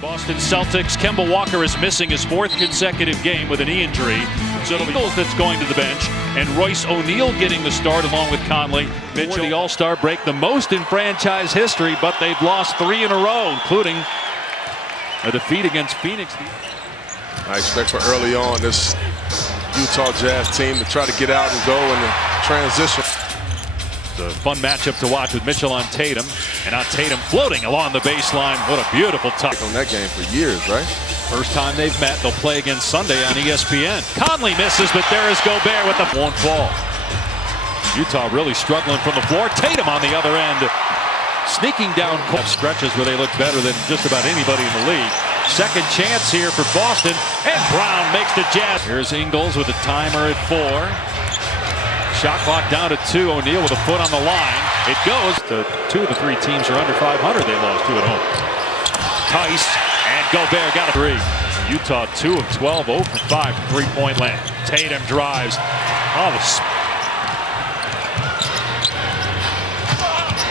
Boston Celtics, Kemba Walker is missing his fourth consecutive game with a knee injury. So it'll be Ingles that's going to the bench, and Royce O'Neal getting the start along with Conley. Mitchell, the All-Star break, the most in franchise history, but they've lost 3 in a row, including a defeat against Phoenix. I expect for early on this Utah Jazz team to try to get out and go in the transition. A fun matchup to watch with Mitchell on Tatum, and now Tatum floating along the baseline. What a beautiful touch. On that game for years, right? First time they've met, they'll play again Sunday on ESPN. Conley misses, but there is Gobert with the won't fall. Utah really struggling from the floor. Tatum on the other end, sneaking down stretches where they look better than just about anybody in the league. Second chance here for Boston, and Brown makes the Jazz. Here's Ingles with a timer at 4. Shot clock down to 2. O'Neal with a foot on the line. It goes to 2 of the 3 teams are under 500. They lost 2 at home. Tice and Gobert got a 3. Utah 2 of 12, 0 for 5 from three-point land. Tatum drives. Oh,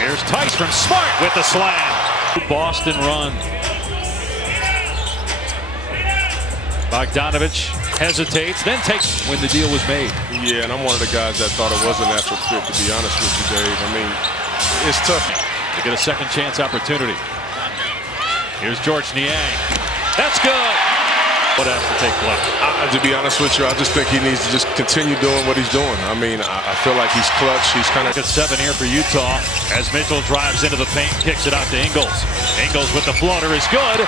here's Tice from Smart with the slam. Boston run. Bogdanovich hesitates, then takes when the deal was made. Yeah, and I'm one of the guys that thought it was a natural fit, to be honest with you, Dave. I mean, it's tough. They get a second chance opportunity. Here's George Niang. That's good. What has to take place? To be honest with you, I just think he needs to just continue doing what he's doing. I mean, I feel like he's clutch. He's kind of... It's 7 here for Utah as Mitchell drives into the paint, kicks it out to Ingles. Ingles with the floater is good.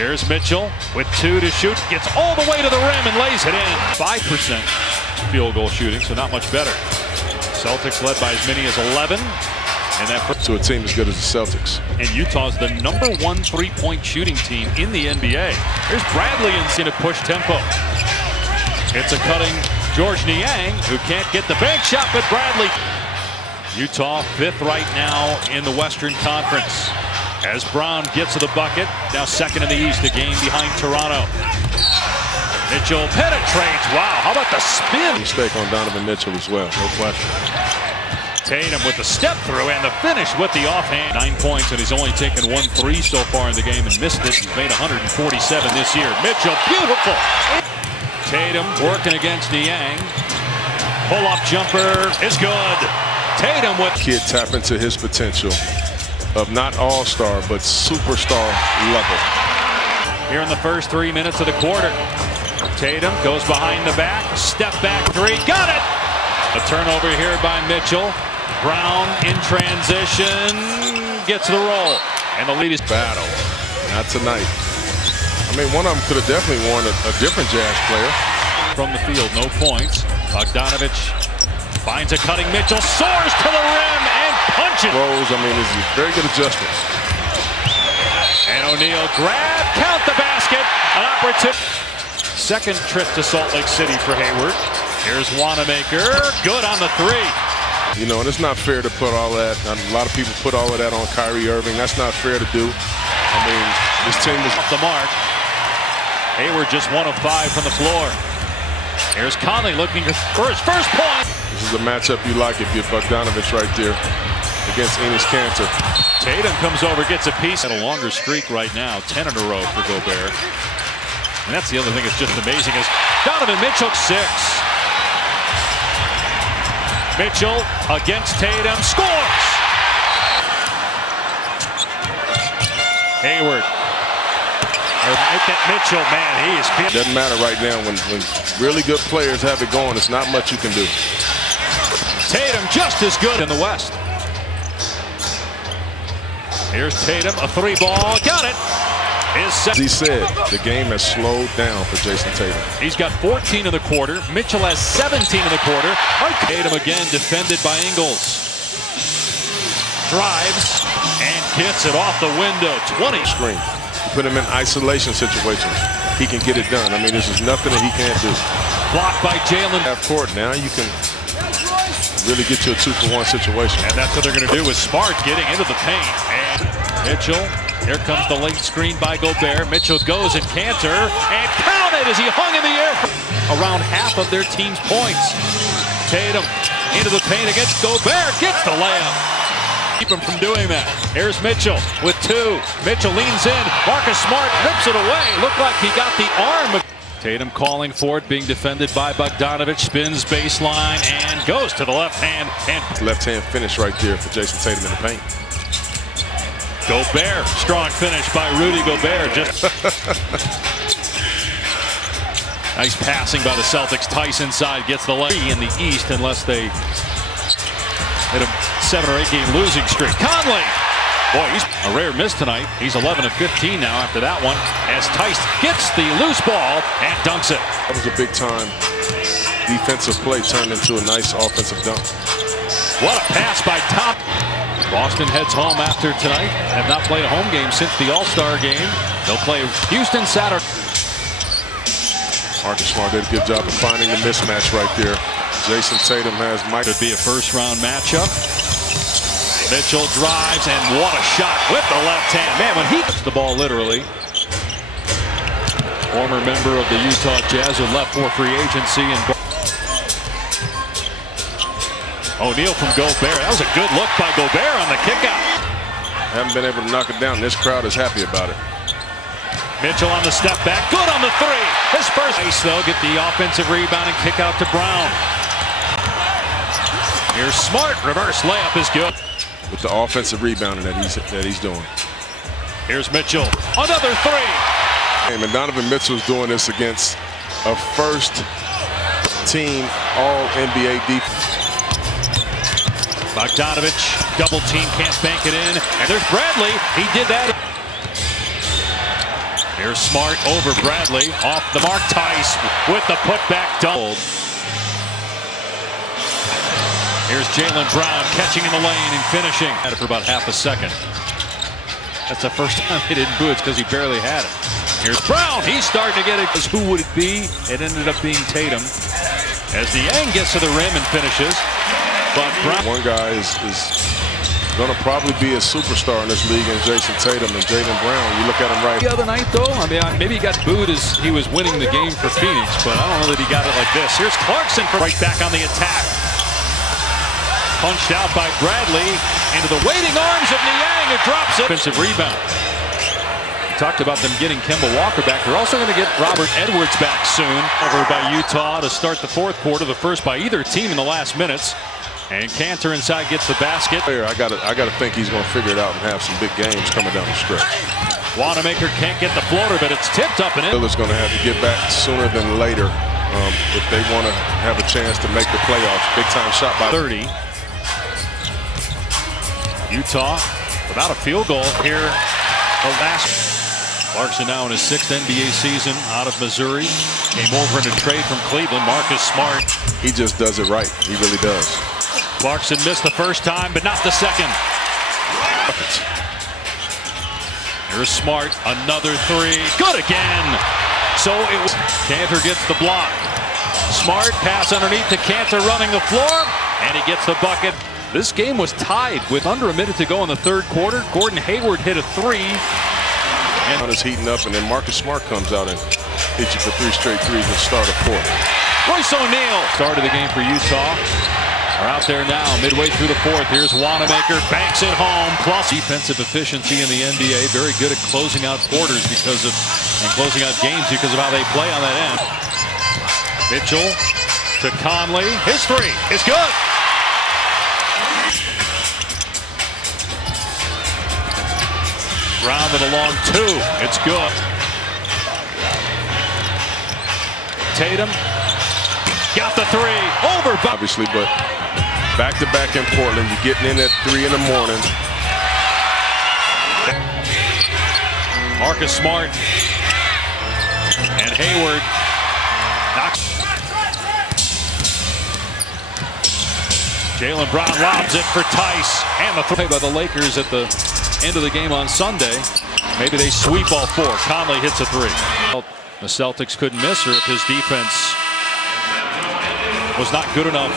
Here's Mitchell with 2 to shoot. Gets all the way to the rim and lays it in. 5% field goal shooting, so not much better. Celtics led by as many as 11. And that to a team as good as the Celtics. And Utah's the #1 3-point shooting team in the NBA. Here's Bradley in to push tempo. It's a cutting George Niang, who can't get the bank shot, but Bradley. Utah 5th right now in the Western Conference. As Brown gets to the bucket, now 2nd in the East, a game behind Toronto. Mitchell penetrates. Wow, how about the spin? Mistake on Donovan Mitchell as well. No question. Tatum with the step through and the finish with the offhand. 9 points, and he's only taken 1 3 so far in the game and missed it. He's made 147 this year. Mitchell, beautiful. Tatum working against Niang. Pull-up jumper is good. Tatum with... Kid tap into his potential of not all-star, but superstar level. Here in the first 3 minutes of the quarter. Tatum goes behind the back, step back 3, got it! A turnover here by Mitchell. Brown in transition, gets the roll, and the lead is battle. Not tonight. I mean, one of them could have definitely won a different Jazz player. From the field, no points. Bogdanovich finds a cutting Mitchell, soars to the rim, and punches. Rose, I mean, this is very good adjustments. And O'Neal grab, count the basket, an opportunity. Second trip to Salt Lake City for Hayward. Here's Wanamaker, good on the 3. You know, and it's not fair to put all that, a lot of people put all of that on Kyrie Irving. That's not fair to do. I mean, this team is off the mark. Hayward just 1 of 5 from the floor. Here's Conley looking for his first point. This is a matchup you like if you're Bogdanovich right there against Enes Kanter. Tatum comes over, gets a piece. Had a longer streak right now, 10 in a row for Gobert. And that's the other thing that's just amazing is Donovan Mitchell 6. Mitchell against Tatum, scores! Hayward. Or make that Mitchell, man, he is... Doesn't matter right now when really good players have it going. It's not much you can do. Tatum just as good in the West. Here's Tatum, a 3-ball, got it! As he said, the game has slowed down for Jason Tatum. He's got 14 in the quarter. Mitchell has 17 in the quarter. Tatum again defended by Ingles. Drives and gets it off the window. 20. Screen. You put him in isolation situations. He can get it done. I mean, this is nothing that he can't do. Blocked by Jalen. Half court now, you can really get to a 2-for-1 situation. And that's what they're going to do with Smart getting into the paint. And Mitchell. Here comes the late screen by Gobert. Mitchell goes and Kanter, and counted as he hung in the air. Around half of their team's points. Tatum into the paint against Gobert, gets the layup. Keep him from doing that. Here's Mitchell with 2. Mitchell leans in. Marcus Smart rips it away. Looked like he got the arm. Tatum calling for it, being defended by Bogdanovich. Spins baseline and goes to the left hand. And left hand finish right there for Jason Tatum in the paint. Gobert, strong finish by Rudy Gobert. Just nice passing by the Celtics. Tice inside gets the leg in the East unless they hit a 7 or 8 game losing streak. Conley, boy, he's a rare miss tonight. He's 11 of 15 now after that one. As Tice gets the loose ball and dunks it. That was a big time defensive play turned into a nice offensive dunk. What a pass by Tom. Boston heads home after tonight. Have not played a home game since the All-Star game. They'll play Houston Saturday. Marcus Smart did a good job of finding the mismatch right there. Jason Tatum has Mike. Could be a first-round matchup. Mitchell drives, and what a shot with the left hand. Man, when he gets the ball literally. Former member of the Utah Jazz who left for free agency. And O'Neal from Gobert. That was a good look by Gobert on the kickout. Haven't been able to knock it down. This crowd is happy about it. Mitchell on the step back. Good on the 3. His first ace, though. Get the offensive rebound and kick out to Brown. Here's Smart. Reverse layup is good. With the offensive rebounding that he's doing. Here's Mitchell. Another 3. Hey, and Donovan Mitchell's doing this against a first-team All-NBA defense. Bogdanovich, double team, can't bank it in. And there's Bradley. He did that. Here's Smart over Bradley. Off the mark, Tice with the putback double. Here's Jaylen Brown catching in the lane and finishing. Had it for about half a second. That's the first time he didn't boo it because he barely had it. Here's Brown. He's starting to get it. Who would it be? It ended up being Tatum. As the Yang gets to the rim and finishes. But Brown. One guy is going to probably be a superstar in this league in Jason Tatum and Jaylen Brown. You look at him right. The other night, though, I mean, maybe he got booed as he was winning the game for Phoenix, but I don't know that he got it like this. Here's Clarkson right back on the attack. Punched out by Bradley into the waiting arms of Niang, who drops it. Offensive rebound. We talked about them getting Kemba Walker back. They're also going to get Robert Edwards back soon. Over by Utah to start the 4th quarter, the first by either team in the last minutes. And Cantor inside gets the basket. I gotta think he's going to figure it out and have some big games coming down the stretch. Wanamaker can't get the floater, but it's tipped up and in. Lillard's going to have to get back sooner than later if they want to have a chance to make the playoffs. Big time shot by 30. Utah without a field goal here. The last. Clarkson now in his 6th NBA season out of Missouri. Came over in a trade from Cleveland. Marcus Smart. He just does it right. He really does. Clarkson missed the first time, but not the second. Here's Smart, another 3. Good again. So it was. Cantor gets the block. Smart pass underneath to Cantor running the floor, and he gets the bucket. This game was tied with under a minute to go in the 3rd quarter. Gordon Hayward hit a 3. And is heating up, and then Marcus Smart comes out and hits you for 3 straight threes and start a 4th. Royce O'Neal started the game for Utah. Are out there now, midway through the 4th. Here's Wanamaker, banks it home. Plus defensive efficiency in the NBA. Very good at closing out quarters and closing out games because of how they play on that end. Mitchell to Conley. His 3 is good. Brown with a long 2. It's good. Tatum got the 3 over. Obviously, but back-to-back in Portland. You're getting in at 3 in the morning. Marcus Smart and Hayward knocks. Jaylen Brown lobs it for Tice, and the play by the Lakers at the end of the game on Sunday. Maybe they sweep all 4. Conley hits a 3. The Celtics couldn't miss her if his defense was not good enough